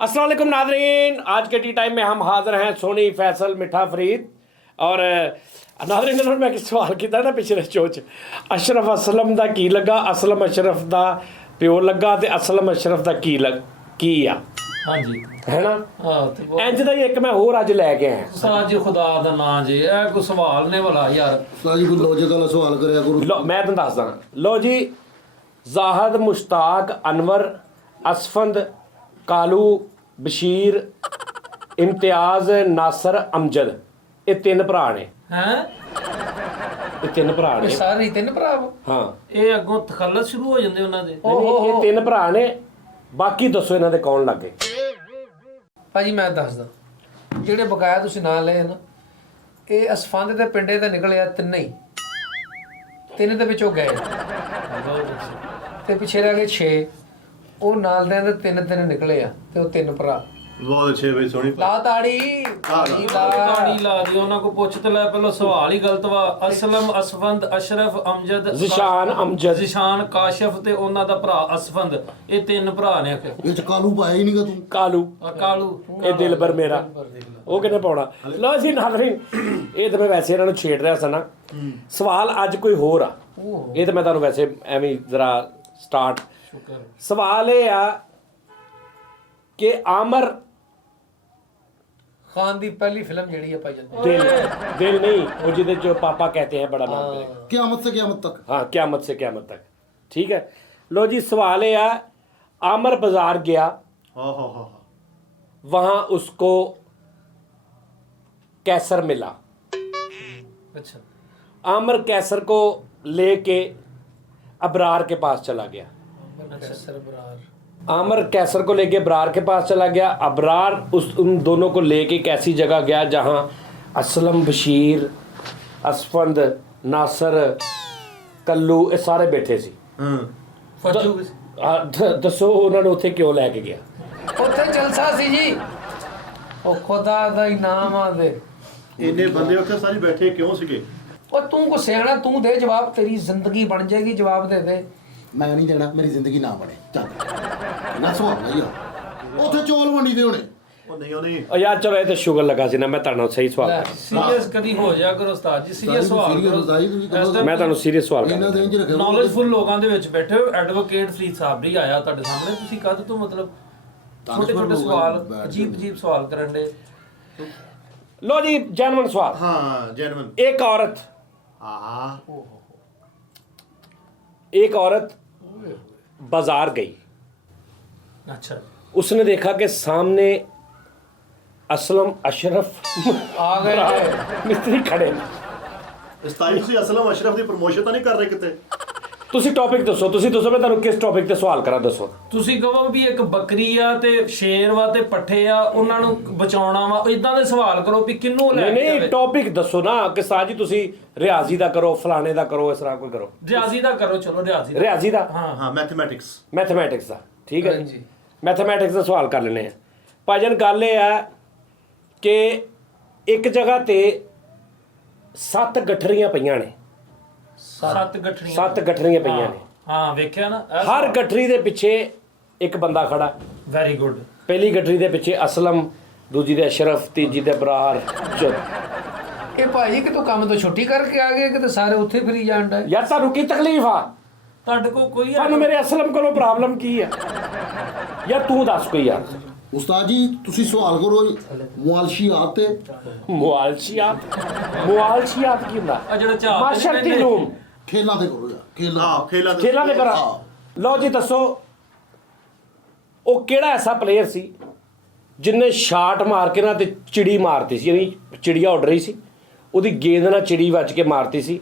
अस्सलाम वालेकुम नाज़रीन, आज के टी टाइम में हम हाजिर हैं सोनी फैसल मिठा फरीद और नाज़रीन ने मैं सवाल किया ना पिछले शो च अशरफ असलम का की लगा, असलम अशरफ का प्यो लगा तो असलम अशरफ का की आ हाँ जी है ना। हाँ ते वो इंज का ही एक मैं होर अज लैके आया। उस्ताद जी खुदा दा नाम जी ए कोई सवाल ने वाला यार साजी कोई लॉजिक वाला सवाल करया करो। लो मैं तुम दसदा, लो जी जाहद मुश्ताक अनवर असफंद कालू बशीर इम्तियाज नासर अमजद ये तीन भरा ने, हैं ये तीन भरा ये ने। सारे ही तीन भरा वा? हाँ ਇਹ ਅੱਗੋਂ ਤਖੱਲਸ ਸ਼ੁਰੂ ਹੋ ਜਾਂਦੇ ਉਹਨਾਂ ਦੇ ये तीन भरा ने, बाकी दसो इन्हां दे कौन लगे। ਭਾਜੀ ਮੈਂ ਦੱਸਦਾ ਜਿਹੜੇ ਬਕਾਇਆ ਤੁਸੀਂ ਨਾਂ ਲਏ ਨਾ ਇਹ ਅਸਫੰਦ ਦੇ ਪਿੰਡੇ ਤੇ ਨਿਕਲੇ ਆ ਤਿੰਨੇ ਹੀ, ਤਿੰਨ ਦੇ ਵਿੱਚੋਂ ਗਏ ਤੇ ਪਿੱਛੇ ਰਹਿ ਗਏ 6 ਉਹ ਨਾਲ ਦੇ ਅੰਦਰ ਤਿੰਨ ਤਿੰਨ ਨਿਕਲੇ ਆ ਤੇ ਉਹ ਤਿੰਨ ਭਰਾ ਬਹੁਤ ਅੱਛੇ ਬਈ ਸੋਹਣੀ ਲਾ ਤਾੜੀ ਤਾੜੀ ਲਾ ਦੀ ਉਹਨਾਂ ਕੋ ਪੁੱਛ ਤੇ ਲੈ ਪਹਿਲਾਂ ਸਵਾਲ ਹੀ ਗਲਤ ਵਾ ਅਸਲਮ ਅਸਫੰਦ ਅਸ਼ਰਫ ਅਮਜਦ ज़िशान अमजद ਜ਼ਿਸ਼ਾਨ ਕਾਸ਼ਫ ਤੇ ਉਹਨਾਂ ਦਾ ਭਰਾ ਅਸਫੰਦ ਇਹ ਤਿੰਨ ਭਰਾ ਨੇ ਆਖਿਆ ਇਹ ਚ ਕਾਲੂ ਪਾਇਆ ਹੀ ਨਹੀਂਗਾ ਤੂੰ। कालू ਕਾਲੂ ये दिलबर मेरा ਉਹ ਕਿਹਨੇ ਪਾਉਣਾ। ਲਓ ਜੀ ਨਾਜ਼ਰੀਨ ਇਹ ਤਾਂ ਮੈਂ ਵੈਸੇ ਇਹਨਾਂ ਨੂੰ ਛੇੜ ਰਿਹਾ ਸੀ ਨਾ, ਸਵਾਲ ਅੱਜ ਕੋਈ ਹੋਰ ਆ, ਇਹ ਤਾਂ ਮੈਂ ਤੁਹਾਨੂੰ ਵੈਸੇ ਐਵੇਂ ਜ਼ਰਾ ਸਟਾਰਟ ਸ਼ੁਕਰ ਸਵਾਲ ਇਹ ਆ ਕਿ ਆਮਰ ਖਾਨ ਦੀ ਪਹਿਲੀ ਫਿਲਮ ਜਿਹੜੀ ਆ ਭਾਈ ਜਾਨ दिल दिल नहीं वो जिधर जो पापा कहते हैं बड़ा नाम करेगा। ਕਿਆਮਤ ਸੇ ਕਿਆਮਤ ਤੱਕ। हाँ क्यामत से क्यामत तक, ठीक है। लो जी सवाल ये है, आमर बाजार गया, ਹਾਂ ਹਾਂ ਹਾਂ वहां उसको कैसर मिला, ਅੱਛਾ आमर कैसर को लेके अबरार के पास चला गया। ਅੱਛਾ ਸਰਬਰਾਰ आमर कैसर को लेके अबरार के पास चला गया, अबरार उन दोनों को लेके एक ऐसी जगह गया जहां असलम बशीर असफंद नासर कल्लू ये सारे बैठे सी। ਹਾਂ ਫੱਜੂ दसो उन्होंने उत्थे क्यों लैके गया। ਉੱਥੇ ਜਲਸਾ ਸੀ ਜੀ ਉਹ ਖੁਦਾ ਦਾ ਹੀ ਨਾਮ ਆ ਦੇ ਇੰਨੇ ਬੰਦੇ ਉੱਥੇ ਸਾਰੇ ਬੈਠੇ ਕਿਉਂ ਸੀਗੇ? ਉਹ ਤੂੰ ਕੋ ਸਿਆਣਾ ਤੂੰ ਦੇ ਜਵਾਬ, ਤੇਰੀ ਜ਼ਿੰਦਗੀ ਬਣ ਜਾਏਗੀ, ਜਵਾਬ ਦੇ ਦੇ। ਮੈਂ ਨਹੀਂ ਦੇਣਾ, ਮੇਰੀ ਜ਼ਿੰਦਗੀ ਨਾ ਬਣੇ। ਚੱਲ ਨਾ ਸਵਾਲ ਨਹੀਂ ਯਾਰ, ਉੱਥੇ ਚੌਲ ਵੰਡੀ ਦੇ ਹੋਣੇ। ਉਹ ਨਹੀਂ ਉਹ ਨਹੀਂ और यार चलो ये तो शुगर लगा सी ना, मैं तुहानू सही सवाल कर ਸੀਰੀਅਸ ਕਦੀ ਹੋ ਜਾ ਕਰੋ ਉਸਤਾਦ ਜੀ, ਸੀਰੀਅਸ ਸਵਾਲ serious ਕਰੋ। ਉਸਤਾਦ ਜੀ, ਤੁਸੀਂ ਕਦੋਂ- ਇਸ time मैं तुहानू सीरियस सवाल ਇਹਨਾਂ कर ਦੇ ਇੰਜ ਰੱਖਿਓ। ਨੌਲੇਜਫੁਲ ਲੋਕਾਂ ਦੇ ਵਿੱਚ ਬੈਠੇ ਹੋ, ਐਡਵੋਕੇਟ ਫਰੀਦ ਸਾਹਿਬ ਜੀ ਆਇਆ ਤੁਹਾਡੇ ਸਾਹਮਣੇ, ਤੁਸੀਂ ਕਦ ਤੋਂ ਮਤਲਬ ਛੋਟੇ ਛੋਟੇ ਸਵਾਲ ਅਜੀਬ ਅਜੀਬ ਸਵਾਲ ਕਰਨ ਦੇ। लो जी जेन्युइन सवाल। ਹਾਂ ਜੈਨਮਨ एक औरत ਹਾਂ एक औरत बाजार गई, ਅੱਛਾ उसने देखा कि सामने असलम अशरफ ਆ ਗਏ मिस्त्री खड़े। ਇਸਤਾਈ ਤੁਸੀਂ ਅਸਲਮ ਅਸ਼ਰਫ ਦੀ ਪ੍ਰਮੋਸ਼ਨ ਤਾਂ ਨਹੀਂ ਕਰ ਰਹੇ ਕਿਤੇ? ਤੁਸੀਂ ਟੌਪਿਕ ਦੱਸੋ, ਤੁਸੀਂ ਦੱਸੋ ਮੈਂ ਤੁਹਾਨੂੰ ਕਿਸ ਟੌਪਿਕ ਤੇ ਸਵਾਲ ਕਰਾਂ, ਦੱਸੋ। ਤੁਸੀਂ ਕਹੋ ਵੀ ਇੱਕ ਬੱਕਰੀ ਆ ਤੇ ਸ਼ੇਰ ਵਾ ਤੇ ਪੱਠੇ ਆ, ਉਹਨਾਂ ਨੂੰ ਬਚਾਉਣਾ ਵਾ, ਇਦਾਂ ਦੇ ਸਵਾਲ ਕਰੋ ਵੀ ਕਿੰਨੂੰ ਲੈ ਨਹੀਂ ਕੇ ਨਹੀਂ ਜਾਵੇ। ਟੌਪਿਕ ਦੱਸੋ ਨਾ ਕਿ ਸਾਜੀ ਤੁਸੀਂ ਰਿਆਜ਼ੀ ਦਾ ਕਰੋ, ਫਲਾਣੇ ਦਾ ਕਰੋ, ਇਸ ਤਰ੍ਹਾਂ ਕੋਈ ਕਰੋ। ਰਿਆਜ਼ੀ ਦਾ ਕਰੋ, ਚਲੋ ਰਿਆਜ਼ੀ ਦਾ। ਰਿਆਜ਼ੀ ਦਾ, ਹਾਂ ਹਾਂ ਮੈਥਮੈਟਿਕਸ ਮੈਥਮੈਟਿਕਸ ਦਾ, ਠੀਕ ਹੈ ਹਾਂਜੀ। ਮੈਥਮੈਟਿਕਸ ਦਾ ਸਵਾਲ ਕਰ ਲੈਂਦੇ ਆ ਭਾਜਨ। ਗੱਲ ਇਹ ਹੈ ਕਿ ਇੱਕ ਜਗ੍ਹਾ ਤੇ 7 ਗਠਰੀਆਂ ਪਈਆਂ ਨੇ, 7 ਗੱਠੜੀਆਂ 7 ਗਠਰੀਆਂ ਪਈਆਂ ਨੇ, ਹਾਂ ਵੇਖਿਆ ਨਾ ਹਰ ਗਠਰੀ ਦੇ ਪਿੱਛੇ ਇੱਕ ਬੰਦਾ ਖੜਾ। Very good. ਪਹਿਲੀ ਗਠਰੀ ਦੇ ਪਿੱਛੇ ਅਸਲਮ, ਦੂਜੀ ਦੇ ਅਸ਼ਰਫ, ਤੀਜੀ ਦੇ ਬਰਾਰ, ਇਹ ਭਾਜੀ ਕਿ ਤੂੰ ਕੰਮ ਤੋਂ ਛੁੱਟੀ ਕਰਕੇ ਆ ਗਏ ਕਿ ਤੇ ਸਾਰੇ ਉੱਥੇ ਫਿਰੀ ਜਾਣ ਦਾ? ਯਾਰ ਤੁਹਾਨੂੰ ਕੀ ਤਕਲੀਫ ਆ? ਤੁਹਾਡੇ ਕੋਲ ਕੋਈ ਤੁਹਾਨੂੰ ਮੇਰੇ ਅਸਲਮ ਕੋਲੋਂ ਪ੍ਰੋਬਲਮ ਕੀ ਹੈ? ਯਾਰ ਤੂੰ ਦੱਸ ਕੋਈ ਯਾਰ। ਉਸਤਾਦ ਜੀ ਤੁਸੀਂ ਸਵਾਲ ਕਰੋ ਮੁਆਲਸ਼ੀਆਤ ਤੇ। ਮੁਆਲਸ਼ੀਆਤ ਕੀ ਹੁੰਦਾ? ਆ ਜਿਹੜਾ ਚਾਹ ਮਾਸ਼ਰਤੀ ਲੂਮ, ਖੇਲਾਂ ਤੇ ਕਰੋ ਯਾਰ, ਖੇਲਾਂ। ਹਾਂ ਖੇਲਾ ਖੇਲਾਂ ਦੇ ਕਰਾਂ। ਲਓ ਜੀ ਦੱਸੋ ਉਹ ਕਿਹੜਾ ਐਸਾ ਪਲੇਅਰ ਸੀ ਜਿਨੇ ਸ਼ਾਟ ਮਾਰ ਕੇ ਨਾ ਤੇ ਚਿੜੀ ਮਾਰਤੀ ਸੀ, ਯਾਨੀ ਚਿੜੀਆ ਉੱਡ ਰਹੀ ਸੀ, ਉਹਦੀ ਗੇਂਦ ਨਾਲ ਚਿੜੀ ਵੱਜ ਕੇ ਮਾਰਤੀ ਸੀ।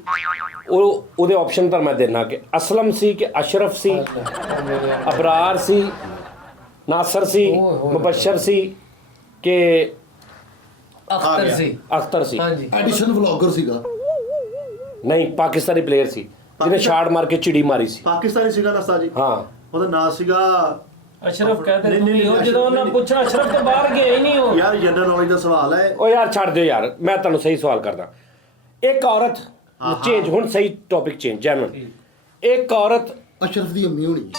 ਉਹਦੇ ਆਪਸ਼ਨ ਤਾਂ ਮੈਂ ਦੇਣਾ ਕਿ ਅਸਲਮ ਸੀ ਕਿ ਅਸ਼ਰਫ ਸੀ, ਅਬਰਾਰ ਸੀ, ਨਾਸਰ ਸੀ, ਮੁਬਸ਼ਰ ਸੀ ਕਿ ਅਖਤਰ ਸੀ। ਅਖਤਰ ਸੀ। ਹਾਂਜੀ ਐਡੀਸ਼ਨ ਵਲੌਗਰ ਸੀਗਾ। ਨਹੀਂ ਪਾਕਿਸਤਾਨੀ ਪਲੇਅਰ ਸੀ ਜਿਹਨੇ ਸ਼ਾਟ ਮਾਰ ਕੇ ਚਿੜੀ ਮਾਰੀ ਸੀ। ਪਾਕਿਸਤਾਨੀ ਸੀਗਾ ਨਾ ਉਸਤਾਦ ਜੀ? ਹਾਂ ਉਹਦਾ ਨਾਂ ਸੀਗਾ ਅਸ਼ਰਫ ਕਹਿੰਦੇ ਨਹੀਂ, ਤੂੰ ਹੀ ਹੋ, ਨਹੀਂ, ਜਦੋਂ ਉਹਨਾਂ ਨਹੀਂ, ਪੁੱਛਣਾ ਅਸ਼ਰਫ ਤੋਂ ਬਾਹਰ ਗਏ ਹੀ ਨਹੀਂ ਹੋ। ਯਾਰ ਜਨਰਲ ਨੌਲੇਜ ਦਾ ਸਵਾਲ ਹੈ। ਉਹ ਯਾਰ ਛੱਡ ਦਿਓ ਯਾਰ, ਮੈਂ ਤੁਹਾਨੂੰ ਸਹੀ ਸਵਾਲ ਕਰਦਾ। ਇੱਕ ਔਰਤ ਚੇਂਜ, ਹੁਣ ਸਹੀ ਟੌਪਿਕ ਚੇਂਜ ਜੈਨੂਨ। ਇੱਕ ਔਰਤ ਅਸ਼ਰਫ ਦੀ ਅੰਮੀ ਹੋਣੀ।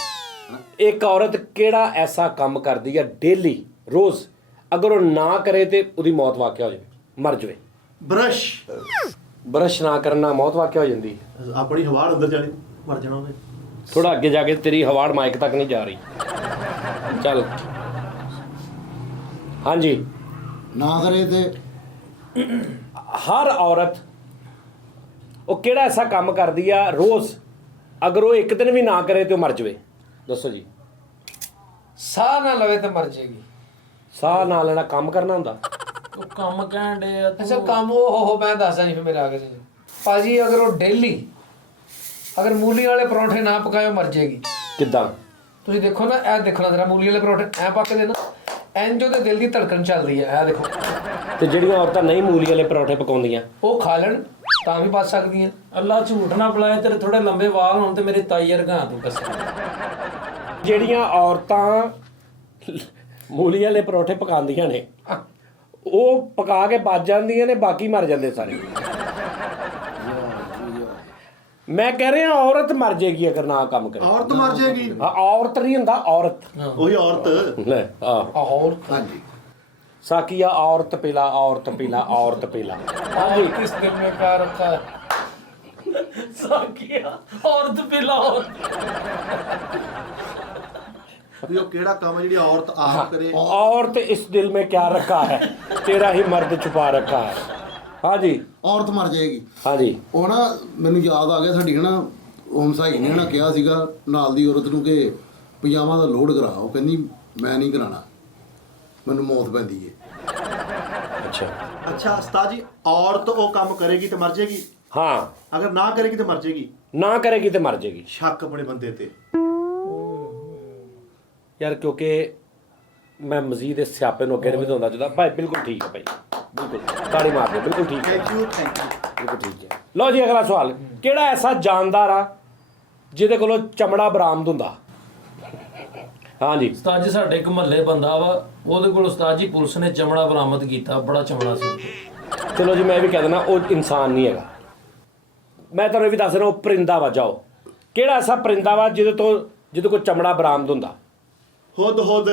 ਇੱਕ ਔਰਤ ਕਿਹੜਾ ਐਸਾ ਕੰਮ ਕਰਦੀ ਹੈ ਡੇਲੀ ਰੋਜ਼ ਅਗਰ ਉਹ ਨਾ ਕਰੇ ਤੇ ਉਹਦੀ ਮੌਤ ਵਾਕਿਆ ਹੋ ਜਾਵੇ, ਮਰ ਜਾਵੇ। ਬ੍ਰਸ਼ ਬਰਸ਼ ਨਾ ਕਰਨਾ ਮੌਤ ਵਾਕਿਆ ਹੋ ਜਾਂਦੀ ਹੈ। ਆਪਣੀ ਹਵਾ ਅੰਦਰ ਜਾਣੀ, ਮਰ ਜਾਣਾ ਉਹਨੇ। ਥੋੜਾ ਅੱਗੇ ਜਾ ਕੇ ਤੇਰੀ ਹਵਾੜ ਮਾਈਕ ਤੱਕ ਨਹੀਂ ਜਾ ਰਹੀ। ਚੱਲ ਹਾਂਜੀ, ਨਾ ਕਰੇ ਤੇ ਹਰ ਔਰਤ ਉਹ ਕਿਹੜਾ ਐਸਾ ਕੰਮ ਕਰਦੀ ਆ ਰੋਜ਼ ਅਗਰ ਉਹ ਇੱਕ ਦਿਨ ਵੀ ਨਾ ਕਰੇ ਤੇ ਉਹ ਮਰ ਜਾਵੇ? ਦੱਸੋ ਜੀ। ਸਾਹ ਨਾ ਲਵੇ ਤਾਂ ਮਰ ਜਾਏਗੀ। ਸਾਹ ਨਾਲ ਲੈਣਾ ਕੰਮ ਕਰਨਾ ਹੁੰਦਾ। ਉਹ ਕੰਮ ਕਹਿਣ ਡੇ ਆ ਅੱਛਾ ਕੰਮ ਉਹ ਮੈਂ ਦੱਸਦਾ ਨਹੀਂ ਫਿਰ ਮੇਰੇ ਆਗੇ ਜੀ ਭਾਜੀ। ਅਗਰ ਉਹ ਡੇਲੀ ਅਗਰ ਮੂਲੀ ਵਾਲੇ ਪਰੌਂਠੇ ਨਾ ਪਕਾਇਓ ਮਰ ਜਾਏਗੀ। ਕਿੱਦਾਂ? ਤੁਸੀਂ ਦੇਖੋ ਨਾ, ਇਹ ਦੇਖਣਾ ਜਰਾ ਮੂਲੀ ਵਾਲੇ ਪਰੌਂਠੇ ਐ ਪੱਕਦੇ ਨਾ, ਇੰਜ ਉਹਦੇ ਦਿਲ ਦੀ ਧੜਕਣ ਚੱਲਦੀ ਹੈ। ਇਹ ਦੇਖੋ, ਤੇ ਜਿਹੜੀਆਂ ਔਰਤਾਂ ਨਹੀਂ ਮੂਲੀ ਵਾਲੇ ਪਰੌਂਠੇ ਪਕਾਉਂਦੀਆਂ ਉਹ ਖਾ ਲੈਣ ਤਾਂ ਵੀ ਬਚ ਸਕਦੀਆਂ। ਅੱਲਾ ਝੂਠ ਨਾ ਬੁਲਾਏ, ਤੇਰੇ ਥੋੜੇ ਲੰਬੇ ਵਾਲ ਹੋਣ ਤੇ ਮੇਰੀ ਤਾਈ ਵਰਗਾ ਤੂੰ ਕਸਮ। ਜਿਹੜੀਆਂ ਔਰਤਾਂ ਮੂਲੀ ਵਾਲੇ ਪਰੌਂਠੇ ਪਕਾਉਂਦੀਆਂ ਨੇ ਉਹ ਪਕਾ ਕੇ ਬਚ ਜਾਂਦੀਆਂ ਨੇ, ਬਾਕੀ ਮਰ ਜਾਂਦੇ ਸਾਰੇ। ਮੈਂ ਕਹਿ ਰਿਹਾ ਔਰਤ ਮਰ ਜਾਏਗੀ ਅਗਰ ਨਾ ਕੰਮ ਕਰੇ। ਔਰਤ ਮਰ ਜਾਏਗੀ। ਹਾਂ, ਔਰਤ ਨਹੀਂ ਹੁੰਦਾ, ਔਰਤ। ਉਹੀ ਔਰਤ। ਲੈ ਆ ਔਰ ਹਾਂਜੀ ਸਾਕੀਆ ਔਰਤ ਪੀਲਾ, ਔਰਤ ਪੀਲਾ, ਔਰਤ ਪੀਲਾ। ਹਾਂਜੀ, ਕਿਸ ਦਿਲ में क्या रखा है? ਸਾਕੀਆ ਔਰਤ ਪਿਲਾਓ। ਵੀ ਉਹ ਕਿਹੜਾ ਕੰਮ ਹੈ ਜਿਹੜੀ ਔਰਤ ਆਪ ਕਰੇ। औरत इस दिल में क्या रखा है, तेरा ही मर्द छुपा रखा है। हाँ जी, ਔਰਤ ਮਰ ਜਾਏਗੀ। हाँ जी। ਉਹ ਨਾ ਮੈਨੂੰ ਯਾਦ ਆ ਗਿਆ, ਸਾਡੀ ਹਨਾ ਹੋਮ ਸਾਈ ਨੇ ਨਾ ਕਿਹਾ ਸੀਗਾ ਨਾਲ ਦੀ ਔਰਤ ਨੂੰ ਕਿ ਪਜਾਮਾ ਦਾ ਲੋਡ ਕਰਾ। ਉਹ ਕਹਿੰਦੀ ਮੈਂ ਨਹੀਂ ਕਰਾਣਾ, ਮੈਨੂੰ ਮੌਤ ਪੈਂਦੀ ਏ। अच्छा, ਅੱਛਾ ਉਸਤਾਦ ਜੀ, ਔਰਤ ਉਹ ਕੰਮ ਕਰੇਗੀ ਤੇ ਮਰ ਜਾਏਗੀ, हाँ, ਅਗਰ ਨਾ ਕਰੇਗੀ ਤੇ ਮਰ ਜਾਏਗੀ। ना करेगी तो मर जाएगी ਸ਼ੱਕ ਆਪਣੇ ਬੰਦੇ ਤੇ। यार, क्योंकि मैं मजीद इस स्यापे ਨੂੰ ਅੱਗੇ ਨਹੀਂ ਵਧਾਉਂਦਾ ਚਾਹੁੰਦਾ ਭਾਈ। ਬਿਲਕੁਲ ਠੀਕ ਹੈ ਭਾਈ, ਬਿਲकुल ਤਾੜੀ ਮਾਰ ਦਿਓ, ਬਿਲकुल ठीक है, ਥੈਂਕ ਯੂ ਥੈਂਕ ਯੂ। ਬਿਲकुल ठीक है। ਲਓ ਜੀ, ਅਗਲਾ ਸਵਾਲ। ਕਿਹੜਾ ਐਸਾ ਜਾਨਦਾਰ ਆ ਜਿਹਦੇ ਕੋਲੋਂ ਚਮੜਾ ਬਰਾਮਦ ਹੁੰਦਾ? ਹਾਂ ਜੀ। ਉਸਤਾਦ ਜੀ ਸਾਡੇ ਇੱਕ ਮਹੱਲੇ ਬੰਦਾ ਵਾ, ਉਹਦੇ ਕੋਲ ਉਸਤਾਦ ਜੀ ਪੁਲਿਸ ਨੇ ਚਮੜਾ ਬਰਾਮਦ ਕੀਤਾ, ਬੜਾ ਚਮੜਾ ਸੀ। ਚਲੋ ਜੀ, ਮੈਂ ਇਹ ਵੀ ਕਹਿ ਦਿੰਦਾ ਉਹ ਇਨਸਾਨ ਨਹੀਂ ਹੈਗਾ। ਮੈਂ ਤੁਹਾਨੂੰ ਇਹ ਵੀ ਦੱਸ ਰਿਹਾ, ਉਹ ਪਰਿੰਦਾ ਵਾ। ਜਾਓ, ਕਿਹੜਾ ਐਸਾ ਪਰਿੰਦਾ ਵਾ ਜਿਹਦੇ ਕੋਲ ਚਮੜਾ ਬਰਾਮਦ ਹੁੰਦਾ? ਹੁਦ ਹੁਦ।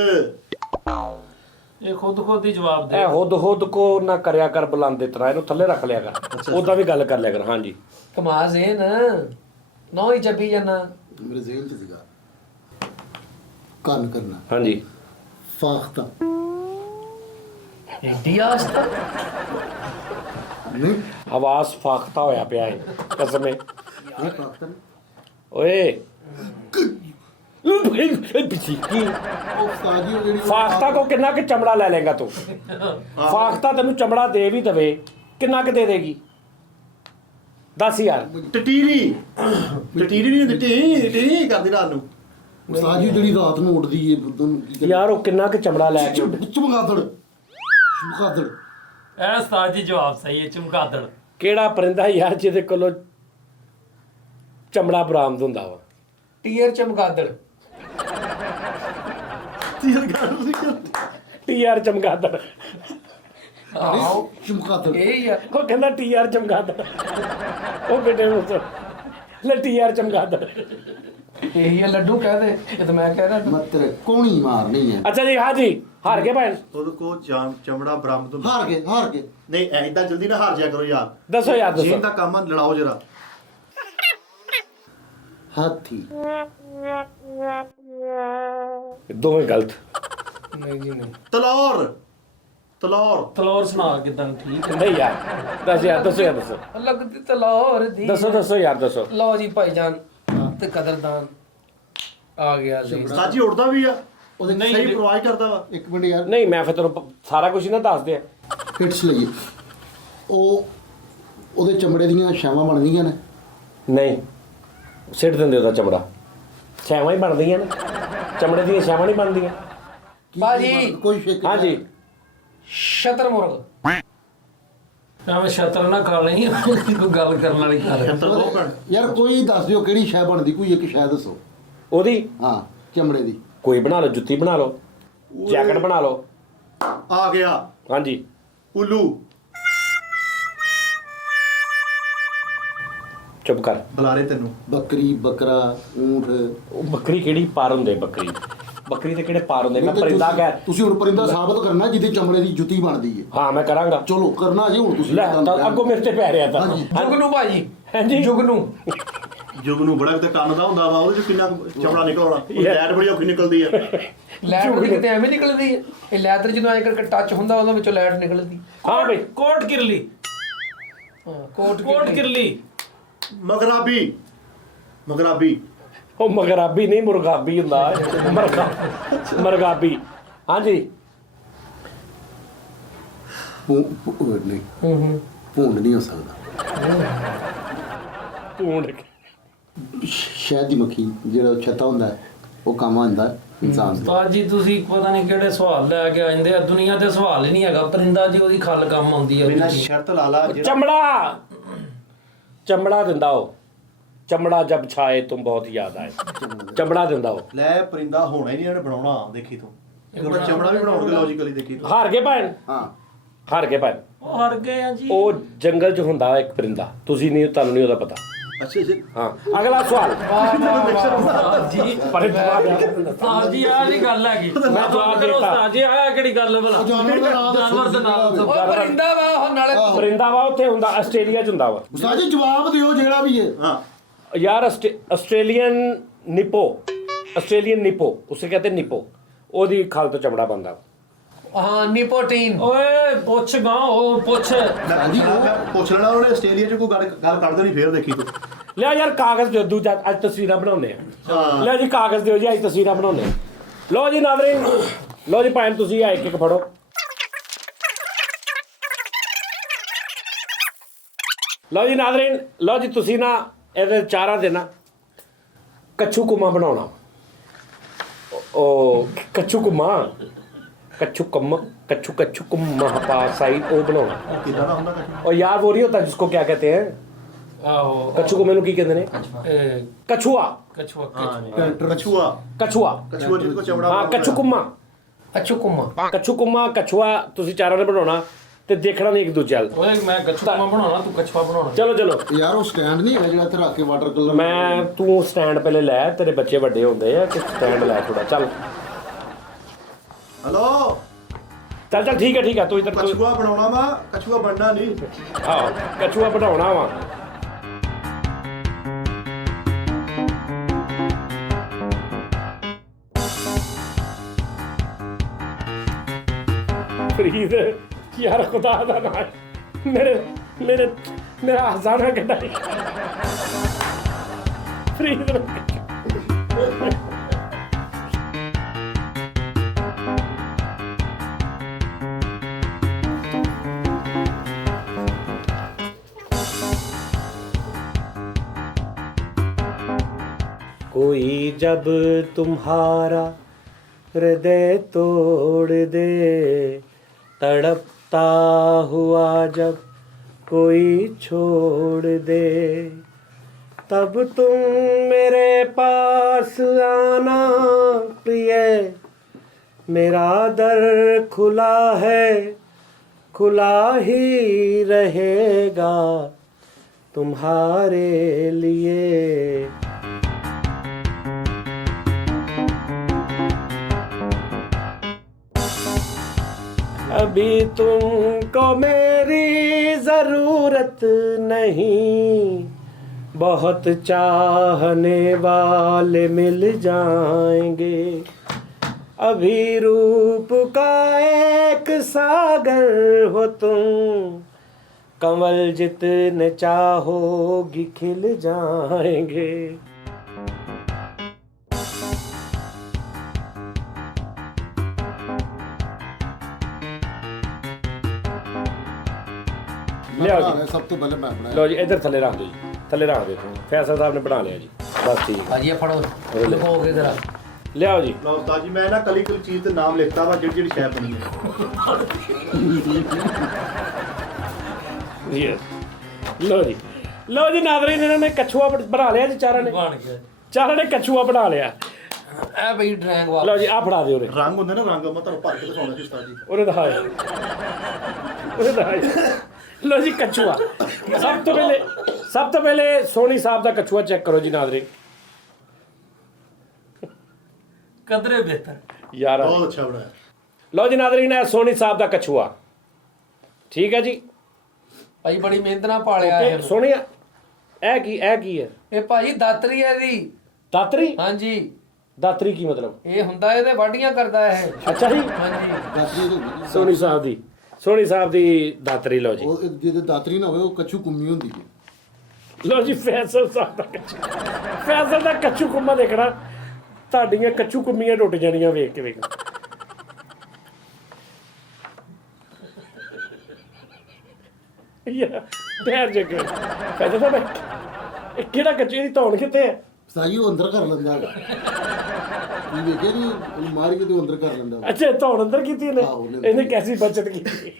ਇਹ ਖੁਦ ਹੀ ਜਵਾਬ ਦੇ। ਇਹ ਹੁਦ ਕੋ ਨਾ ਕਰਿਆ ਕਰ ਬੁਲੰਦ ਤਰ੍ਹਾਂ, ਇਹਨੂੰ ਥੱਲੇ ਰੱਖ ਲਿਆ ਕਰ, ਉਦਾਂ ਵੀ ਗੱਲ ਕਰ ਲਿਆ ਕਰ। ਹਾਂਜੀ, ਕਮਾ ਜ਼ੇਨ ਨੌ ਹੀ ਚੱਪੀ ਜਾਣਾ। ਮੇਰੇ ਜ਼ਿਹਨ 'ਚ ਸੀਗਾ ਕੰਨ ਕਰਨਾ। ਹਾਂਜੀ। ਫਾਖਤਾ ਇੰਡੀਆ ਸਤਾ ਨਹੀਂ ਆਵਾਜ਼ ਫਾਖਤਾ ਹੋਇਆ ਪਿਆ ਹੈ ਕਸਮੇ। ਇਹ ਫਾਖਤਾ ਨਹੀਂ। ਓਏ ਪਿੱਛੀ ਕੀ ਉਹ ਉਸਤਾਦ ਜੀ ਉਹ ਜਿਹੜੀ ਫਾਖਤਾ ਕੋ ਕਿੰਨਾ ਕਿ ਚਮੜਾ ਲੈ ਲੇਗਾ ਤੂੰ? ਫਾਖਤਾ ਤੈਨੂੰ ਚਮੜਾ ਦੇ ਵੀ ਦਵੇ, ਕਿੰਨਾ ਕਿ ਦੇ ਦੇਗੀ? ਦੱਸ ਯਾਰ। ਟਟੀਰੀ ਨਹੀਂ ਦਿੱਤੀ, ਟੀ ਕਰਦੀ ਰਾਤ ਨੂੰ। ਉਸਤਾਦ ਜੀ ਜਿਹੜੀ ਰਾਤ ਨੂੰ ਉੱਡਦੀ ਏ ਤੁਹਾਨੂੰ ਕੀ ਕਹਿੰਦੇ? ਯਾਰ ਉਹ ਕਿੰਨਾ ਕਿ ਚਮੜਾ ਲੈ ਕੇ ਚਮਗਾਦੜ। ਚਮਗਾਦੜ ਇਹ ਉਸਤਾਦ ਜੀ ਜਵਾਬ ਸਹੀ ਹੈ, ਚਮਗਾਦੜ। ਕਿਹੜਾ ਪਰਿੰਦਾ ਯਾਰ ਜਿਹਦੇ ਕੋਲੋਂ ਚਮੜਾ ਬਰਾਮਦ ਹੁੰਦਾ ਵਾ? ਟੀਅਰ ਚਮਗਾਦੜ। TR ਚਮਗਾਦੜ। ਆਓ ਚਮਗਾਦੜ। ਇਹ ਹੀ ਆ। ਉਹ ਕਹਿੰਦਾ TR ਚਮਗਾਦੜ। ਉਹ ਬੇਟੇ ਨੂੰ ਲੈ TR ਚਮਗਾਦੜ। ਇਹੀ ਆ, ਲੱਡੂ ਕਹਿ ਦੇ ਇਹ ਤਾਂ ਮੈਂ ਕਹਿ ਰਿਹਾ। ਮਤਰ ਕੋਣੀ ਮਾਰਨੀ ਹੈ। ਅੱਛਾ ਜੀ, ਹਾਂ ਜੀ, ਹਾਰ ਗਏ ਭੈਣ। ਉਹਦੇ ਕੋਲ ਚਮੜਾ ਬਰਾਮਦ ਹੁੰਦਾ। ਹਾਰ ਕੇ ਨਹੀਂ ਐਦਾਂ ਜਲਦੀ ਨਾ ਹਾਰ ਜਾਇਆ ਕਰੋ ਯਾਰ। ਦੱਸੋ ਯਾਰ, ਜੀਨ ਦੱਸੋ। ਦਾ ਕੰਮ ਆ, ਲੜਾਓ ਜਰਾ। ਹਾਥੀ। ਦੋਵੇਂ ਗਲਤ। ਨਹੀਂ ਜੀ ਨਹੀਂ। ਤਲੌਰ। ਤਲੌਰ ਸੁਣਾ ਕਿਦਾਂ? ਠੀਕ ਹੈ। ਨਹੀਂ ਯਾਰ, ਦੱਸ ਯਾਰ, ਦੱਸੋ ਯਾਰ, ਦੱਸੋ। ਲੱਗਦੀ ਤਲੌਰ ਦੀ। ਦੱਸੋ ਯਾਰ, ਦੱਸੋ। ਲਓ ਜੀ ਭਾਈਜਾਨ ਤੇ ਕਦਰਦਾਨ ਆ ਗਿਆ ਜੀ। ਉਸਤਾਦ ਜੀ ਉੜਦਾ ਵੀ ਆ, ਉਹਦੇ ਨਹੀਂ, ਸਹੀ ਪ੍ਰਵਾਹ ਕਰਦਾ ਵਾ। ਇੱਕ ਮਿੰਟ ਯਾਰ, ਨਹੀਂ, ਮੈਂ ਫਿਰ ਤੈਨੂੰ ਸਾਰਾ ਕੁਝ ਹੀ ਨਾ ਦੱਸ ਦਿਆਂ। ਹਿੱਟਸ ਲਈਏ। ਉਹਦੇ ਚਮੜੇ ਦੀਆਂ ਛਾਵਾਂ ਬਣਦੀਆਂ ਨੇ। ਨਹੀਂ, ਸਿੱਟ ਦਿੰਦੇ ਉਹਦਾ ਚਮੜਾ। ਛਾਵਾਂ ਹੀ ਬਣਦੀਆਂ ਨੇ, ਚਮੜੇ ਦੀਆਂ ਛਾਵਾਂ ਨਹੀਂ ਬਣਦੀਆਂ। ਬਾਜੀ। ਕੋਈ ਸ਼ੱਕ ਹਾਂ ਜੀ। ਸ਼ਤਰਮੁਰਗ। ਐਵੇਂ ਸ਼ਤਰ ਨਾ ਕਰ ਲਈ, ਕੋਈ ਗੱਲ ਕਰਨ ਵਾਲੀ ਕਰ। ਛੱਤਰ ਦੋ ਭੈਣ। ਯਾਰ ਕੋਈ ਦੱਸ ਦਿਓ ਕਿਹੜੀ ਸ਼ੈ ਬਣਦੀ, ਕੋਈ ਇੱਕ ਸ਼ੈ ਦੱਸੋ। ਉਹਦੀ ਹਾਂ, ਚਮੜੇ ਦੀ। ਕੋਈ ਬਣਾ ਲਓ, ਜੁੱਤੀ ਬਣਾ ਲਓ, ਜੈਕਟ ਬਣਾ ਲਓ। ਆ ਗਿਆ ਹਾਂਜੀ। ਉੱਲੂ। ਚੁੱਪ ਕਰ। ਬੁਲਾਰੇ ਤੈਨੂੰ। ਬੱਕਰੀ, ਬੱਕਰਾ, ਊਂਠ। ਉਹ ਬੱਕਰੀ ਕਿਹੜੀ? ਪਰ ਹੁੰਦੇ ਬੱਕਰੀ। ਬੱਕਰੀ ਦੇ ਕਿਹੜੇ ਪਾਰ ਹੁੰਦੇ? ਮੈਂ ਪਰਿੰਦਾ ਕਹਿ। ਤੁਸੀਂ ਹੁਣ ਪਰਿੰਦਾ ਸਾਬਤ ਕਰਨਾ ਜਿਹਦੀ ਚਮੜੇ ਦੀ ਜੁੱਤੀ ਬਣਦੀ ਹੈ। ਹਾਂ ਮੈਂ ਕਰਾਂਗਾ। ਚਲੋ ਕਰਨਾ ਜੀ ਹੁਣ ਤੁਸੀਂ। ਲੈ ਤਾਂ ਅੱਗੋਂ ਮੇਰੇ ਤੇ ਪੈ ਰਿਹਾ ਤਾਂ। ਹਾਂਜੀ। ਜੁਗਨੂ ਭਾਜੀ, ਹਾਂਜੀ ਜੁਗਨੂ ਜੁਗ ਨੂੰ ਬੜਾ ਕਿਤੇ ਕੰਨ ਦਾ ਹੁੰਦਾ ਵਾ, ਉਹਦੇ ਚ ਕਿੰਨਾ ਚਮੜਾ ਨਿਕਲਣਾ, ਉਹ ਲੈਟ ਬੜੀ ਔਖੀ ਨਿਕਲਦੀ ਆ। ਲੈਟ ਵੀ ਕਿਤੇ ਐਵੇਂ ਨਿਕਲਦੀ ਹੈ। ਇਹ ਲੈਦਰ ਜਦੋਂ ਐਂ ਕਰਕੇ ਟੱਚ ਹੁੰਦਾ ਉਹਦੇ ਵਿੱਚੋਂ ਲੈਟ ਨਿਕਲਦੀ। ਹਾਂ ਬਈ ਕੋਟ ਕਿਰਲੀ, ਹਾਂ, ਕੋਟ ਕੋਟ ਕਿਰਲੀ, ਮਗਰਾਬੀ, ਮਗਰਾਬੀ ਉਹ ਮਗਰਾਬੀ ਨਹੀਂ ਮੁਰਗਾਬੀ ਹੁੰਦਾ ਮਰਗਾਬੀ। ਹਾਂਜੀ ਨਹੀਂ ਭੂੰਡ ਨਹੀਂ ਹੋ ਸਕਦਾ। ਭੂੰਡ ਸ਼ਹਿਦ ਦੀ ਮੱਖੀ ਜਿਹੜਾ ਛੱਤਾ ਹੁੰਦਾ ਹੈ ਉਹ ਕੰਮ ਆਉਂਦਾ ਇਨਸਾਨ ਦਾ। ਉਸਤਾਦ ਜੀ ਤੁਸੀਂ ਪਤਾ ਨਹੀਂ ਕਿਹੜੇ ਸਵਾਲ ਲੈ ਕੇ ਆਂਦੇ ਆ, ਦੁਨੀਆ ਤੇ ਸਵਾਲ ਹੀ ਨਹੀਂ ਹੈਗਾ। ਪਰਿੰਦਾ ਜੀ ਉਹਦੀ ਖੱਲ ਕੰਮ ਆਉਂਦੀ ਆ। ਬਿਨਾਂ ਸ਼ਰਤ ਲਾ ਲਾ ਚਮੜਾ ਦਿੰਦਾ ਉਹ। ਚਮੜਾ ਜਬ ਛਾਏ ਤੁਮ ਬਹੁਤ ਯਾਦ ਆਏ। ਚਮੜਾ ਦਿੰਦਾ ਉਹ। ਲੈ ਪਰਿੰਦਾ ਹੋਣਾ ਹੀ ਨਹੀਂ, ਇਹਨੇ ਬਣਾਉਣਾ। ਦੇਖੀ ਤੂੰ ਉਹਦਾ ਚਮੜਾ ਵੀ ਬਣਾਉਣਗੇ ਲੌਜੀਕਲੀ। ਦੇਖੀ ਤੂੰ ਹਾਰ ਗਏ ਭੈਣ, ਹਾਂ ਹਾਰ ਗਏ ਭੈਣ। ਉਹ ਹਾਰ ਗਏ ਆ ਜੀ। ਉਹ ਜੰਗਲ 'ਚ ਹੁੰਦਾ ਇੱਕ ਪਰਿੰਦਾ, ਤੁਸੀਂ ਨਹੀਂ, ਤੁਹਾਨੂੰ ਨਹੀਂ ਉਹਦਾ ਪਤਾ। ਅੱਛਾ ਜੀ। ਹਾਂ ਅਗਲਾ ਸਵਾਲ। ਉਸਤਾਦ ਜੀ, ਪਰਿੰਦਾ ਜੀ ਆਹ ਨਹੀਂ ਗੱਲ ਹੈਗੀ। ਮੈਂ ਜਵਾਬ ਦੇਤਾ। ਉਸਤਾਦ ਜੀ ਆਹ ਕਿਹੜੀ ਗੱਲ ਭਲਾ? ਜਾਨਵਰ ਦਾ ਨਾਮ ਦੱਸੋ। ਜਾਨਵਰ ਦਾ ਨਾਮ ਦੱਸੋ। ਉਹ ਪਰਿੰਦਾ ਵਾ ਉਹ ਨਾਲੇ ਪਰਿੰਦਾ ਵਾ ਉੱਥੇ ਹੁੰਦਾ, ਆਸਟ੍ਰੇਲੀਆ 'ਚ ਹੁੰਦਾ ਵਾ ਉਸਤਾਦ ਜੀ ਜਵਾਬ ਦਿਓ ਜਿਹੜਾ ਵੀ ਹੈ। ਹਾਂ यार। ऑस्ट्रेलियन निपो, ऑस्ट्रेलियन निपो उसे कहते हैं निपो। ओदी खाल तो चमड़ा बनदा। ਹਾਂ ਨਿਕੋਟੀਨ। ਓਏ ਪੁੱਛ ਗਾ, ਉਹ ਪੁੱਛ। ਹਾਂਜੀ, ਮੈਂ ਪੁੱਛ ਲੈਣਾ ਉਹਨੇ ਆਸਟ੍ਰੇਲੀਆ 'ਚ ਕੋਈ ਗੱਲ ਕੱਢ ਦੇਣੀ, ਫੇਰ ਦੇਖੀ ਤੂੰ। लिया यार कागज दो, दूजा आज तस्वीरां बनाउने हाँ। लिया जी कागज दिओ जी, आज तस्वीरां बनाउने। लो जी नाज़रीन, लो जी भैन तुसी एक एक फड़ो। लो जी नाज़रीन, लो जी तुसी ना ਇਹਦੇ ਚਾਰਾਂ ਦੇ ਨਾ ਕੱਛੂ ਕੁਮਾ ਬਣਾਉਣਾ। ਉਹ ਕੱਛੂ ਕੁਮਾ, ਕੱਛੂ कुम्मा पासाई वो बनाना। ਉਹ ਕਿਦਾਂ ਦਾ ਹੁੰਦਾ ਕੱਛੂ? और यार वो नहीं होता जिसको क्या कहते हैं, ਆਹੋ कच्छू को मैनू की कहते हैं, ਇਹ कछुआ। ਕਛੂਆ ਕਛੂਆ, कछुआ ਕਛੂਆ ਜਿਹਦੇ ਕੋ ਚਮੜਾ हाँ कच्छू कुम्मा, ਅੱਛੂ ਕੁਮਾ। कच्छू कुम्मा कछुआ ਤੁਸੀਂ ਚਾਰਾਂ ਨੇ ਬਣਾਉਣਾ ਤੇ ਦੇਖਣਾ ਨਹੀਂ ਇੱਕ ਦੂਜੇ ਵੱਲ। ਓਏ ਮੈਂ ਕਛੂਆ ਬਣਾਉਣਾ, ਤੂੰ ਕਛੂਆ ਬਣਾਉਣਾ। ਚਲੋ ਚਲੋ ਯਾਰ ਉਹ ਸਟੈਂਡ ਨਹੀਂ ਹੈਗਾ ਜਿਹੜਾ ਇੱਥੇ ਰੱਖ ਕੇ ਵਾਟਰ ਕਲਰ। ਮੈਂ ਤੂੰ ਸਟੈਂਡ ਪਹਿਲੇ ਲੈ, ਤੇਰੇ ਬੱਚੇ ਵੱਡੇ ਹੁੰਦੇ ਆ ਕਿ ਸਟੈਂਡ ਲੈ ਥੋੜਾ। ਚੱਲ ਹਲੋ ਚੱਲ ਚੱਲ ਠੀਕ ਹੈ ਤੂੰ ਇੱਧਰ ਤੂੰ। ਕਛੂਆ ਬਣਾਉਣਾ ਵਾ, ਕਛੂਆ ਬਣਨਾ ਨਹੀਂ। ਆਹੋ ਕਛੂਆ ਬਣਾਉਣਾ ਵਾ। ਫਰੀਦ ਯਾਰ ਖੁਦਾ ਦਾ ਨਾਮ ਮੇਰਾ ਹਜ਼ਾਨਾ ਕਿੱਦਾਂ ਫਰੀਦ कोई जब तुम्हारा हृदय तोड़ दे, तड़पता हुआ जब कोई छोड़ दे, तब तुम मेरे पास आना प्रिय, मेरा दर खुला है, खुला ही रहेगा तुम्हारे लिए। अभी तुमको मेरी ज़रूरत नहीं, बहुत चाहने वाले मिल जाएंगे। अभी रूप का एक सागर हो तुम, कमल जितने चाहोगी खिल जाएंगे। ਲਿਆਓ ਜੀ। ਸਭ ਤੋਂ ਪਹਿਲੇ ਮੈਂ ਬਣਾਇਆ। ਲਓ ਜੀ ਇੱਧਰ ਥੱਲੇ ਰੱਖ ਦਿਓ ਜੀ, ਥੱਲੇ ਰੱਖ ਦਿਓ। ਫੈਸਲ ਸਾਹਿਬ ਨੇ ਬਣਾ ਲਿਆ ਜੀ, ਬਸ ਠੀਕ ਹੈ। ਭਾਜੀ ਇਹ ਫੜੋ, ਲੁਕੋ ਕੇ ਜਰਾ। ਲਿਆਓ ਜੀ। ਲਓ ਉਸਤਾਦ ਜੀ, ਮੈਂ ਨਾ ਕਲੀ ਕਲੀ ਚੀਜ਼ ਤੇ ਨਾਮ ਲਿਖਤਾ ਵਾ, ਜਿਹੜੀ ਜਿਹੜੀ ਸ਼ੈ ਬਣੀ ਹੈ। ਲਓ ਜੀ, ਲਓ ਜੀ ਨਾਜ਼ਰੀਨ, ਇਹਨਾਂ ਨੇ ਕਛੂਆ ਬਣਾ ਲਿਆ ਜੀ, ਚਾਰਾਂ ਨੇ ਕਛੂਆ ਬਣਾ ਲਿਆ। ਇਹ ਬਈ ਡਰੈਂਗ ਵਾਲਾ। ਲਓ ਜੀ ਆਹ ਫੜਾ ਦਿਓ ਉਰੇ। ਰੰਗ ਹੁੰਦੇ ਨਾ, ਰੰਗ ਮੈਂ ਤੁਹਾਨੂੰ ਭਰ ਕੇ ਦਿਖਾਉਣਾ ਸੀ ਉਸਤਾਦ ਜੀ। ਉਹਨੇ ਦਿਖਾਇਆ, ਉਹਨੇ ਦਿਖਾਇਆ। ਲਓ ਜੀ ਕਛੂਆ। ਸਭ ਤੋਂ ਪਹਿਲੇ ਸੋਹਣੀ ਸਾਹਿਬ ਦਾ ਕਛੂਆ ਚੈੱਕ ਕਰੋ ਜੀ ਨਾਜ਼ਰੀਨ। ਕਦਰੇ ਬਿਹਤਰ। ਯਾਰ ਬਹੁਤ ਅੱਛਾ ਬਣਾਇਆ। ਲਓ ਜੀ ਨਾਜ਼ਰੀਨ, ਇਹ ਸੋਨੀ ਸਾਹਿਬ ਦਾ ਕਛੂਆ, ਠੀਕ ਹੈ ਜੀ। ਭਾਈ ਬੜੀ ਮਿਹਨਤ ਨਾਲ ਪਾਲਿਆ ਇਹ। ਸੋਹਣਿਆ, ਇਹ ਕੀ ਹੈ? ਇਹ ਭਾਜੀ ਦਾਤਰੀ ਹੈ ਇਹਦੀ। ਦਾਤਰੀ? ਹਾਂਜੀ। ਦਾਤਰੀ ਕੀ ਮਤਲਬ? ਇਹ ਹੁੰਦਾ ਇਹਦੇ ਵਾਢੀਆਂ ਕਰਦਾ ਇਹ। ਅੱਛਾ ਜੀ। ਹਾਂਜੀ। ਦਾਤਰੀ ਤਾਂ ਹੁੰਦੀ ਸੋਨੀ ਸਾਹਿਬ ਦੀ ਦਾਤਰੀ। ਲਓ ਜੀ, ਉਹ ਜਿਹਦੇ ਦਾਤਰੀ ਨਾ ਹੋਵੇ ਉਹ ਕੱਛੂ ਕੁੰਮੀ ਹੁੰਦੀ ਹੈ। ਲਓ ਜੀ ਫੈਸਲ ਸਾਹਿਬ ਦਾ ਕੱਚੂ, ਫੈਸਲ ਦਾ ਕੱਚੂ ਕੁੰਮਾ ਦੇਖਣਾ, ਤੁਹਾਡੀਆਂ ਕੱਚੂ ਕੁੰਮੀਆਂ ਟੁੱਟ ਜਾਣੀਆਂ ਵੇਖ ਕੇ। ਯਾਰ ਠਹਿਰ ਜਾ ਕੇ ਫੈਸਲ ਸਾਹਿਬ, ਇਹ ਕਿਹੜਾ ਕੱਚੂ, ਦੀ ਧੌਣ ਕਿੱਥੇ ਹੈ? ਸਾਜੀ ਉਹ ਅੰਦਰ ਕਰ ਲੈਂਦਾ ਹੈਗਾ। ਤੁਸੀਂ ਵੇਖਿਆ ਨਹੀਂ, ਉਹਨੂੰ ਮਾਰ ਕੇ ਤੇ ਉਹ ਅੰਦਰ ਕਰ ਲੈਂਦਾ। ਅੱਛਾ, ਧੌਣ ਅੰਦਰ ਕੀਤੀ ਇਹਨੇ? ਹਾਂ, ਉਹਨੇ। ਇਹਨੇ ਕੈਸੀ ਬੱਚਤ ਕੀਤੀ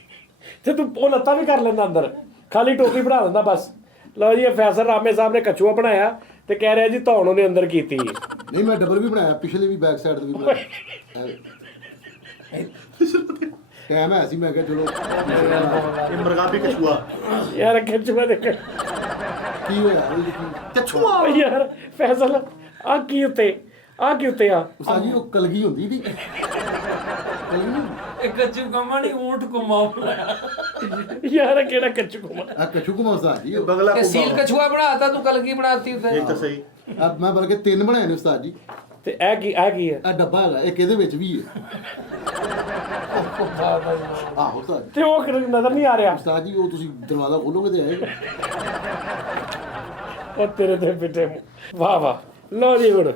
ਤੇ ਤੂੰ ਉਹ ਲੱਤਾਂ ਵੀ ਕਰ ਲੈਂਦਾ ਅੰਦਰ, ਖਾਲੀ ਟੋਪੀ ਬਣਾ ਦਿੰਦਾ ਬਸ। ਲਓ ਜੀ, ਇਹ ਫੈਸਲ ਰਾਮੇ ਸਾਹਿਬ ਨੇ ਕਛੂਆ ਬਣਾਇਆ ਤੇ ਕਹਿ ਰਿਹਾ ਜੀ ਧੌਣ ਉਹਨੇ ਅੰਦਰ ਕੀਤੀ। ਨਹੀਂ, ਮੈਂ ਡਬਲ ਵੀ ਬਣਾਇਆ, ਪਿਛਲੇ ਵੀ ਬੈਕ ਸਾਈਡ ਤੇ ਵੀ ਬਣਾਇਆ। ਟਾਈਮ ਹੈ ਸੀ, ਮੈਂ ਕਿਹਾ ਚਲੋ ਇਹ ਮਰਗਾਬੀ ਕਛੂਆ। ਯਾਰ ਕਛੂਆ ਦੇਖ, ਕੀ ਹੋਇਆ ਉਹ ਦੇਖੀ। ਕਛੂਆ ਯਾਰ ਫੈਸਲ ਆ ਕੀ ਉੱਤੇ ਆ ਸਾਜੀ ਉਹ ਕਲਗੀ ਹੁੰਦੀ ਦੀ ਕਲਗੀ ਨੀ? ਇਹ ਕੱਚੂ ਕੰਮਾ ਨਹੀਂ, ਊਂਠ ਕੁੰਮਾ ਬਣਾਇਆ। ਯਾਰ ਕਿਹੜਾ ਕੱਚੂ ਕੁੰਮਾ? ਆ ਕੱਛੂ ਕੁਮਾ ਸਾਜੀ। ਇਹ ਬਗਲਾ ਇਹ ਸੀਲ ਕੁੰਮਾ। ਕਛੂਆ ਬਣਾਤਾ, ਤੂੰ ਕਲਗੀ ਬਣਾਤੀ ਉੱਤੇ। ਇੱਕ ਤਾਂ ਸਹੀ। ਮੈਂ ਬਲਕਿ 3 ਬਣਾਏ ਨੇ ਉਸਤਾਦ ਜੀ। ਤੇ ਇਹ ਕੀ ਹੈ? ਆ ਡੱਬਾ ਹੈਗਾ, ਇੱਕ ਇਹਦੇ ਵਿੱਚ ਵੀ ਹੈ। ਆਹੋ ਉਸਤਾਦ ਜੀ। ਤੇ ਉਹ ਨਜ਼ਰ ਨਹੀਂ ਆ ਰਿਹਾ। ਉਸਤਾਦ ਜੀ ਉਹ ਤੁਸੀਂ ਦਰਵਾਜ਼ਾ ਖੋਲੋਗੇ ਤੇ ਆਏਗਾ। ਉਹ ਤੇਰੇ ਤੇ ਬਿੱਟੇ ਵਾਹ। ਲਓ ਜੀ ਹੁਣ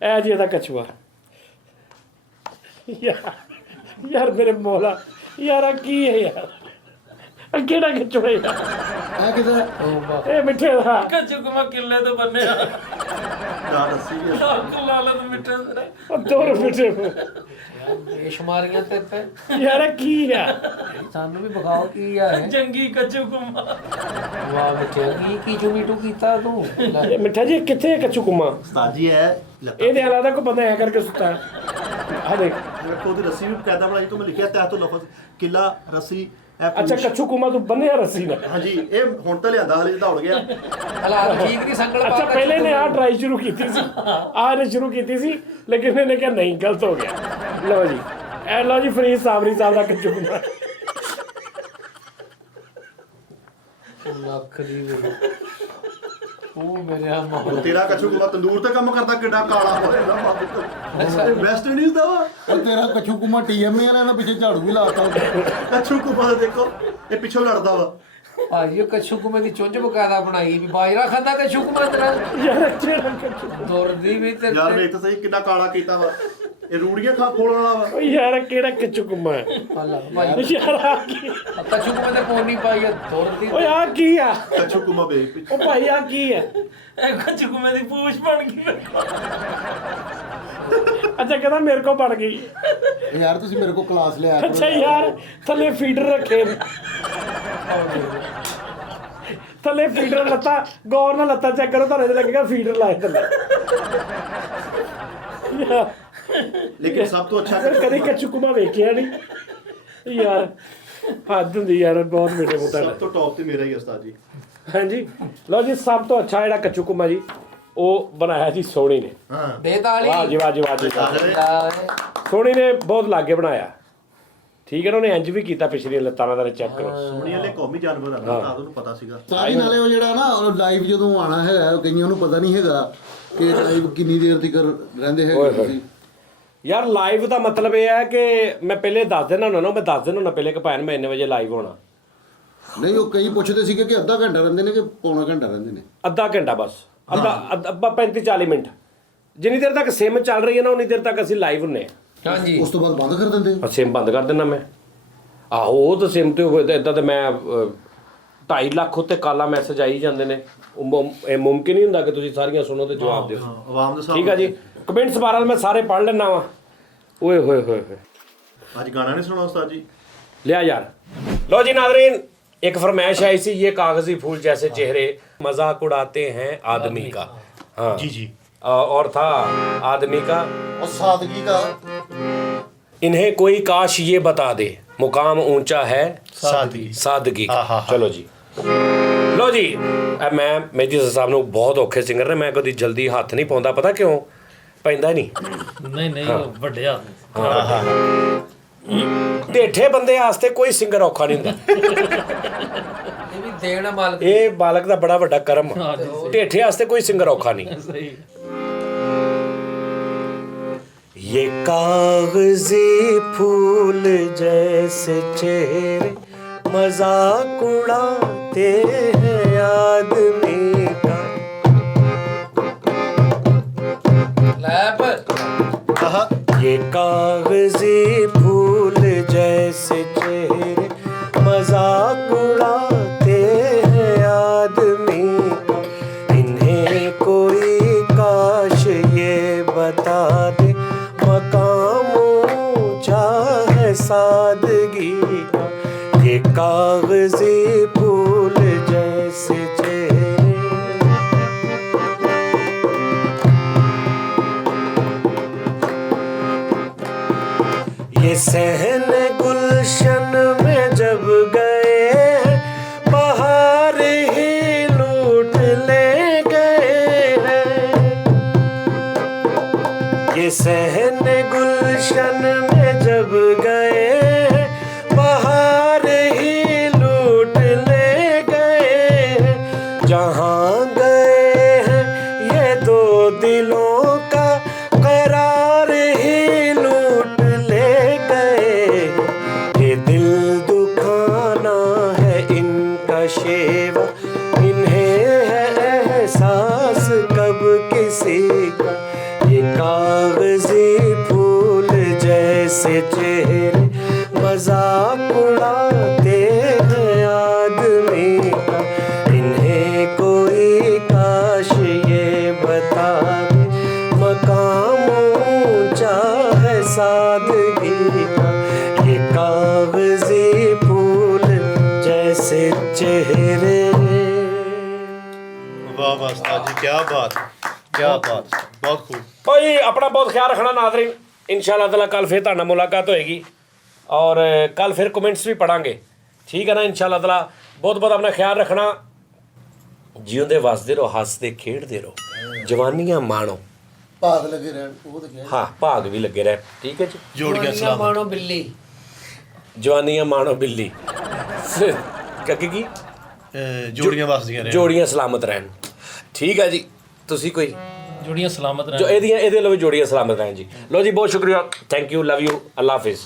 ਇਹ ਜੀ ਇਹਦਾ ਕਛੂਆ। ਯਾਰ ਮੇਰੇ ਮੌਲਾ, ਯਾਰ ਆ ਕੀ ਹੈ ਯਾਰ? ਆ ਕਿਹੜਾ ਕਛੂਆ ਯਾਰ? ਇਹ ਕਿਹਦਾ? ਇਹ ਮਿੱਠੇ ਦਾ। ਕੱਚੂ ਕੰਮਾ ਕਿੱਲੇ ਤੋਂ ਬੰਨਿਆ। ਨਾ ਦੱਸੀ ਵੀ ਲੱਖ ਲਾਲਤ ਮਿੱਠੇ ਦਾ। ਉਹ ਦੋ ਮਿੱਠੇ ਬੇਸ਼ੁਮਾਰੀਆਂ ਤੇ ਤੇ ਯਾਰ ਇਹ ਕੀ ਆ? ਸਾਨੂੰ ਵੀ ਵਿਖਾਓ ਕੀ ਆ ਇਹ। ਜੰਗੀ ਕੱਚੂ ਕੰਮਾ। ਵਾਹ ਬੇਟੇ, ਕੀ ਚੁਮੀਟੂ ਕੀਤਾ ਤੂੰ? ਲੈ। ਇਹ ਮਿੱਠਾ ਜੀ ਕਿੱਥੇ ਹੈ ਕੱਚੂ ਕੁੰਮਾ? ਸਾਜੀ ਹੈ ਲੱਤਾਂ। ਇਹਦੇ ਹਾਲਾਤ ਕੋਈ ਬੰਦਾ ਐ ਕਰਕੇ ਸੁੱਤਾ ਆ ਦੇਖ। ਵੇਖੋ ਉਹਦੀ ਰੱਸੀ ਵੀ ਕਾਇਦਾ ਬਣਾਈ ਤੋਂ ਮੈਂ ਲਿਖਿਆ ਤਹਿ ਤੋਂ ਲਫ਼ਜ਼ ਕਿਲਾ ਰੱਸੀ। ਇਹ ਅੱਛਾ, ਕੱਚੂ ਕੁੰਮਾ ਤੂੰ ਬੰਨਿਆ ਰੱਸੀ ਨਾਲ? ਹਾਂਜੀ, ਇਹ ਹੁਣ ਤਾਂ ਲਿਆਂਦਾ ਹਲੇ ਦੌੜ ਗਿਆ। ਹਾਲਾਤ ਠੀਕ ਨਹੀਂ, ਸੰਗਲ ਪਾ ਅੱਛਾ, ਕੇ ਪਹਿਲੇ ਨੇ ਆਹ ਟਰਾਈ ਸ਼ੁਰੂ ਕੀਤੀ ਸੀ, ਇਹਨੇ ਸ਼ੁਰੂ ਕੀਤੀ ਸੀ, ਲੇਕਿਨ ਇਹਨੇ ਕਿਹਾ ਨਹੀਂ, ਗਲਤ ਹੋ ਗਿਆ। ਲਓ ਜੀ, ਇਹ ਲਓ ਜੀ ਫਰੀਦ ਸਾਬਰੀ ਸਾਹਿਬ ਦਾ ਕੱਚੂ ਕੁੰਮਾ। ਲੱਖ ਦੀ ਵੇਲੇ। ਉਹ ਮੇਰੇ ਆ ਮਾਹੌਲ। ਤੇਰਾ ਕਛੂ ਕੁਮਾ ਤੰਦੂਰ ਤੇ ਕੰਮ ਕਰਦਾ, ਕਿੱਡਾ ਕਾਲਾ ਹੋਇਆ ਨਾ ਬਾਬੂ। ਵੈਸਟ ਇੰਡੀਜ਼ ਦਾ ਵਾ ਉਹ ਤੇਰਾ ਕੱਛੂ ਕੁਮਾ ਟੀਐਮਏ ਵਾਲਿਆਂ ਦਾ ਪਿੱਛੇ ਝਾੜੂ ਵੀ ਲਾਤਾ। ਕਛੂ ਕੁਮਾ ਦੇਖੋ, ਇਹ ਪਿੱਛੋਂ ਲੜਦਾ ਵਾ। ਭਾਜੀ ਉਹ ਕੱਛੂ ਕੁਮੇ ਦੀ ਚੁੰਝ ਬਕਾਇਦਾ ਬਣਾਈ ਵੀ ਬਾਜਰਾ ਖਾਂਦਾ ਕੱਛੂ ਕੁਮਾ ਤੇਰਾ। ਯਾਰ ਜਿਹੜਾ ਕੱਚੂ, ਦੁਰਦੀ ਵੀ ਤੇ ਯਾਰ ਵੇਖ ਤਾਂ ਸਹੀ ਕਿੰਨਾ ਕਾਲਾ ਕੀਤਾ ਵਾ। ਇਹ ਰੂੜੀਆਂ ਖੋਲਣ ਵਾਲਾ ਵਾ। ਓ ਯਾਰ ਕਿਹੜਾ ਕੱਚੂ ਕੁੰਮਾ ਹੈ? ਭਾਈ ਯਾਰ ਆ ਕੀ? ਕੱਛੂ ਕੁਮੇ ਤੇ ਪੋਨੀ ਪਾਈ ਆ ਦੁਰਦੀ। ਓਏ ਆ ਕੀ ਆ? ਕਛੂ ਕੁਮਾ ਵੇਖ। ਓ ਭਾਈ ਆ ਕੀ ਹੈ? ਇਹ ਕੱਚੂ ਕੰਮੇ ਦੀ ਪੂਛ ਬਣ ਗਈ। ਅੱਛਾ, ਕਹਿੰਦਾ ਮੇਰੇ ਕੋ ਬਣ ਗਈ। ਯਾਰ ਤੁਸੀਂ ਮੇਰੇ ਕੋਲ ਕਲਾਸ ਲਿਆ ਕਰੋ। ਅੱਛਾ ਯਾਰ, ਥੱਲੇ ਫੀਡਰ ਰੱਖੇ ਨੇ। ਥੱਲੇ ਫੀਡਰ, ਲੱਤਾਂ ਗੌਰ ਨਾਲ ਲੱਤਾਂ ਚੈੱਕ ਕਰੋ, ਤੁਹਾਨੂੰ ਲੱਗੇਗਾ ਫੀਡਰ ਲਾਏ ਥੱਲੇ। ਯਾਰ ਲੇਕਿਨ ਸਭ ਤੋਂ ਅੱਛਾ ਕਦੀ ਕੱਚੂ ਕੁੰਮਾ ਵੇਖਿਆ ਨਹੀਂ ਯਾਰ, ਹੱਦ ਹੁੰਦੀ ਯਾਰ, ਬਹੁਤ ਮਿੱਠੇ ਮੁੱਤਾਂ ਸਭ ਤੋਂ ਟੌਪ ਤੇ ਮੇਰਾ ਹੀ ਉਸਤਾਦ ਜੀ। ਹਾਂਜੀ। ਲਓ ਜੀ, ਸਭ ਤੋਂ ਅੱਛਾ ਜਿਹੜਾ ਕੱਚੂ ਕੁੰਮਾ ਜੀ, ਉਹ ਬਣਾਇਆ ਜੀ ਸੋਹਣੀ ਨੇ। ਹਾਂ ਦੇ ਤਾਲੀ। ਵਾਹ ਜੀ ਵਾਹ ਜੀ ਵਾਹ ਜੀ ਵਾਹ। ਸੋਹਣੀ ਨੇ ਬਹੁਤ ਲਾਗੇ ਬਣਾਇਆ, ਠੀਕ ਹੈ ਨਾ? ਉਹਨੇ ਇੰਜ ਵੀ ਕੀਤਾ, ਪਿਛਲੀਆਂ ਲੱਤਾਂ ਨਾਲ ਚੈੱਕ ਕਰੋ। ਸੋਹਣੀ ਵਾਲੇ ਕੌਮੀ ਜਾਨਵਰ ਆ ਨਾ, ਤਾਂ ਉਹਨੂੰ ਪਤਾ ਸੀਗਾ। ਸਾਰੀ ਨਾਲੇ ਉਹ ਜਿਹੜਾ ਨਾ ਲਾਈਵ ਜਦੋਂ ਆਣਾ ਹੈਗਾ, ਕਈਆਂ ਨੂੰ ਪਤਾ ਨਹੀਂ ਹੈਗਾ ਕਿ ਲਾਈਵ ਕਿੰਨੀ ਦੇਰ ਤੱਕ ਰਹਿੰਦੇ ਹੈਗੇ ਤੁਸੀਂ। ਯਾਰ ਲਾਈਵ ਦਾ ਮਤਲਬ ਇਹ ਹੈ ਕਿ ਮੈਂ ਪਹਿਲੇ ਦੱਸ ਦੇਣਾ ਹੁੰਦਾ ਨਾ, ਮੈਂ ਦੱਸ ਦੇਣਾ ਹੁੰਦਾ ਪਹਿਲੇ ਕਿ ਭਾਣ ਮੈਂ ਇੰਨੇ ਵਜੇ ਲਾਈਵ ਹੋਣਾ। ਨਹੀਂ, ਉਹ ਕਈ ਪੁੱਛਦੇ ਸੀਗੇ ਕਿ ਅੱਧਾ ਘੰਟਾ ਰਹਿੰਦੇ ਨੇ ਕਿ ਪੌਣਾ ਘੰਟਾ ਰਹਿੰਦੇ ਨੇ। ਅੱਧਾ ਘੰਟਾ ਬਸ, ਅੱਧਾ 35-40 ਮਿੰਟ, ਜਿੰਨੀ ਦੇਰ ਤੱਕ ਸਿਮ ਚੱਲ ਰਹੀ ਹੈ ਨਾ, ਉਨੀ ਦੇਰ ਤੱਕ ਅਸੀਂ ਲਾਈਵ ਹੁੰਨੇ ਆ। ਹਾਂਜੀ। ਉਸ ਤੋਂ ਬਾਅਦ ਬੰਦ ਕਰ ਦਿੰਦੇ। ਸਿਮ ਬੰਦ ਕਰ ਦੇਣਾ ਮੈਂ। ਆਹੋ, ਉਹ ਤਾਂ ਸਿਮ ਤੇ ਇਦਾਂ ਤੇ ਮੈਂ 2.5 ਲੱਖ ਉੱਤੇ ਕਾਲਾ ਮੈਸੇਜ ਆਈ ਜਾਂਦੇ ਨੇ। ਇਹ ਮੁਮਕਿਨ ਨਹੀਂ ਹੁੰਦਾ ਕਿ ਤੁਸੀਂ ਸਾਰੀਆਂ ਸੁਣੋ ਤੇ ਜਵਾਬ ਦਿਓ। ਆਵਾਮ ਦੇ ਠੀਕ ਆ ਜੀ, ਕਮੈਂਟਸ ਬਾਰਾਂ ਮੈਂ ਸਾਰੇ ਪੜ੍ਹ ਲੈਣਾ ਵਾ। ਓਏ ਹੋਏ ਹੋਏ ਹੋਏ, ਅੱਜ ਗਾਣਾ ਨਹੀਂ ਸੁਣਾ ਉਸਤਾਦ ਜੀ? लिया यार। लो जी नाज़रीन, एक फरमाइश आई सी, ये कागजी फूल जैसे चेहरे मजाक उड़ाते हैं आदमी का। हाँ जी जी। और था आदमी का, और सादगी का इन्हें कोई काश ये बता दे, मुकाम ऊंचा है सादगी का। चलो जी, लो जी। मैं मेहदी साहब ਨੂੰ ਬਹੁਤ ਔਖੇ ਸਿੰਗਰ ਨੇ, ਮੈਂ ਕਦੀ ਜਲਦੀ ਹੱਥ ਨਹੀਂ ਪਾਉਂਦਾ, ਪਤਾ ਕਿਉਂ? ਪੈਂਦਾ ਨਹੀਂ ਨਹੀਂ ਉਹ ਵੱਡੇ ਆਦਮੀ ਢੇਠੇ ਬੰਦੇ ਵਾਸਤੇ ਕੋਈ ਸਿੰਗਰ ਔਖਾ ਨਹੀਂ ਹੁੰਦਾ ਇਹ ਵੀ ਦੇਣ ਮਾਲਕ ਇਹ ਬਾਲਕ ਦਾ ਬੜਾ ਵੱਡਾ ਕਰਮ ਆ। ਢੇਠੇ ਵਾਸਤੇ ਕੋਈ ਸਿੰਗਰ ਔਖਾ ਨਹੀਂ। ਸਹੀ ये कागजी फूल जैसे चेहरे मजाक उड़ाते हैं आदमी का। ਲੈਪ ये कागजी फूल जैसे चेहरे मजाक उड़ाते हैं आदमी का। इन्हें कोई काश ये बता दे मकाम ऊंचा है सादगी का। ये कागजी फूल जैसे चेहरे। ये सहन गुलशन में जब गए बाहर ही लूट ले गए हैं। ये सहन गुलशन में जब गए बाहर ही लूट ले गए हैं। जहाँ गए हैं ये दो दिलों का करार ही लूट ले गए। ये दिल दुखाना है इनका शेवा, इन्हें है एहसास कब किसी का। ये कागजी फूल जैसे चेहरे मजाक उड़ाते हैं आदमी का। इन्हें कोई काश ये बता दे मकाम ऊंचा है सादगी का। ये कागजी फूल जैसे चेहरे। वाह वाह उस्ताद जी, क्या बात, बहुत खूब। भाई अपना बहुत ख्याल रखना नाज़रीन। इंशाल्लाह ताला कल फिर तुहाडे नाल मुलाकात होएगी और कल फिर कमेंट्स भी पढ़ांगे, ठीक है ना। इंशाल्लाह ताला बहुत बहुत अपना ख्याल रखना। जिउंदे वसदे रहो, हसदे खेडदे रहो, जवानियां माणो। ਭਾਗ ਲੱਗੇ ਰਹਿਣ ਉਹ ਤਾਂ ਕਿਹਾ हाँ भाग भी लगे रहे, ठीक है जी। जोड़ियां सलाम। ਮਾਣੋ ਬਿੱਲੀ जवानियां माणो बिल्ली की जोड़ियां वसदियां रहन। जोड़ियां सलामत रहन, ठीक है जी। तुसी कोई ਜੁੜੀਆਂ ਸਲਾਮਤ जो ਰਹਿਣ। ਇਹਦੇ ਲੋ ਵੀ ਜੋੜੀਆਂ ਸਲਾਮਤ ਰਹਿਣ ਜੀ। ਲੋ ਜੀ ਬਹੁਤ ਸ਼ੁਕਰੀਆ, thank you, love you, Allah Hafiz.